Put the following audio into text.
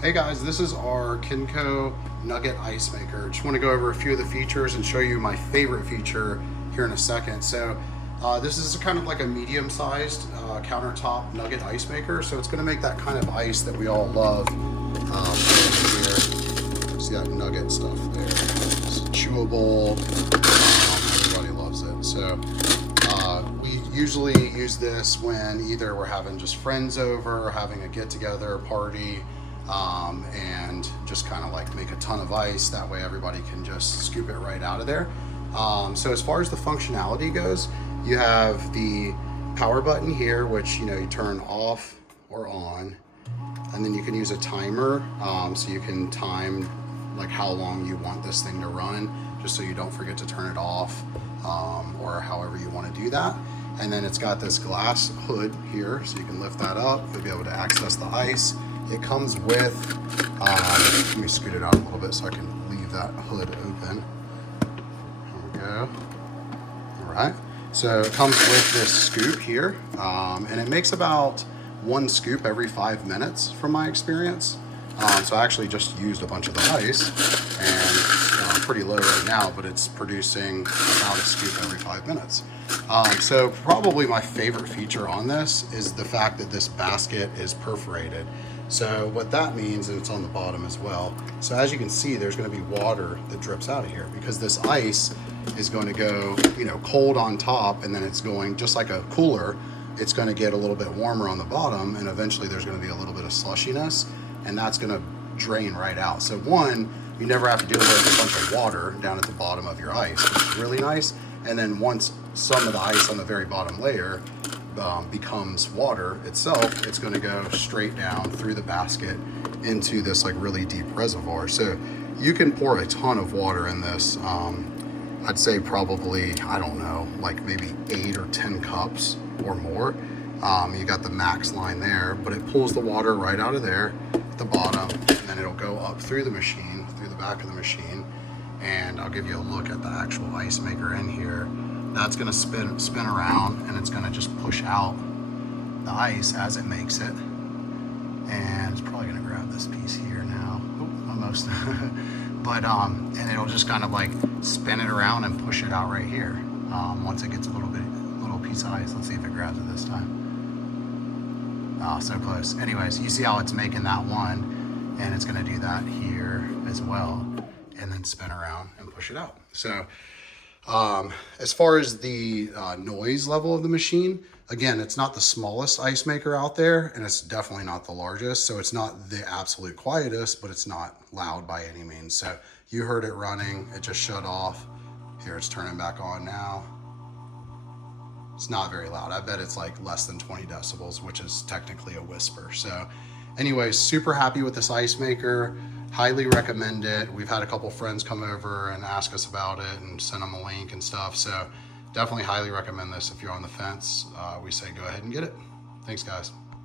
Hey guys, this is our Kndko Nugget ice maker. Just want to go over a few of the features and show you my favorite feature here in a second. So this is kind of like a medium-sized countertop nugget ice maker. So it's going to make that kind of ice that we all love. Here, see that nugget stuff there. It's chewable. Everybody loves it. So we usually use this when either we're having just friends over or having a get-together party. And just kind of like make a ton of ice. That way everybody can just scoop it right out of there. So as far as the functionality goes, you have the power button here, which you turn off or on, and then you can use a timer, so you can time like how long you want this thing to run, just so you don't forget to turn it off, or however you want to do that. And then it's got this glass hood here, so you can lift that up. You'll be able to access the ice. It comes with, let me scoot it out a little bit so I can leave that hood open. There we go. All right. So it comes with this scoop here, and it makes about 1 scoop every 5 minutes from my experience. So I actually just used a bunch of the ice, and I'm pretty low right now, but it's producing about a scoop every 5 minutes. So probably my favorite feature on this is the fact that this basket is perforated. So what that means, and it's on the bottom as well, so as you can see, there's going to be water that drips out of here because this ice is going to go, cold on top, and then it's going, just like a cooler, it's going to get a little bit warmer on the bottom, and eventually there's going to be a little bit of slushiness, and that's going to drain right out. So one, you never have to deal with a bunch of water down at the bottom of your ice, which is really nice. And then once some of the ice on the very bottom layer becomes water itself, it's going to go straight down through the basket into this like really deep reservoir. So you can pour a ton of water in this. I'd say probably, I don't know, like maybe 8 or 10 cups or more. You got the max line there, but it pulls the water right out of there at the bottom, and then it'll go up through the machine, through the back of the machine. And I'll give you a look at the actual ice maker in here. That's gonna spin around, and it's gonna just push out the ice as it makes it. And it's probably gonna grab this piece here now. Oh, almost. But and it'll just kind of like spin it around and push it out right here. Once it gets a little piece of ice. Let's see if it grabs it this time. Oh, so close. Anyways, you see how it's making that one, and it's gonna do that here as well, and then spin around and push it out. So as far as the noise level of the machine, again, it's not the smallest ice maker out there, and it's definitely not the largest. So it's not the absolute quietest, but it's not loud by any means. So you heard it running, it just shut off. Here, it's turning back on now. It's not very loud. I bet it's like less than 20 decibels, which is technically a whisper. So anyways, super happy with this ice maker. Highly recommend it. We've had a couple friends come over and ask us about it and send them a link and stuff. So definitely highly recommend this. If you're on the fence, we say go ahead and get it. Thanks, guys.